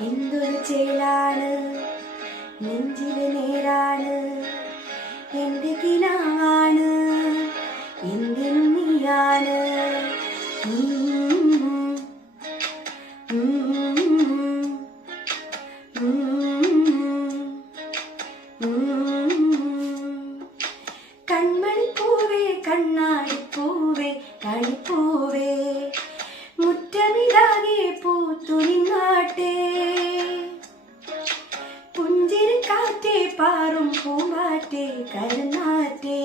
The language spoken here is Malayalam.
എന്തൊരു ചേലാണ് നെഞ്ചില് നേരാണ് എന്റെ കിനാവാണ് എന്തിനും നീയാണ് കൺമണിപ്പൂവേ കണ്ണാടിപ്പൂവേ കളിപ്പൂവേ മുറ്റമിടാകെ പൂത്തുനിന്നാട്ടെ പുഞ്ചിരി കാറ്റേ പാറും പൂമ്പാറ്റേ കരുന്നാറ്റേ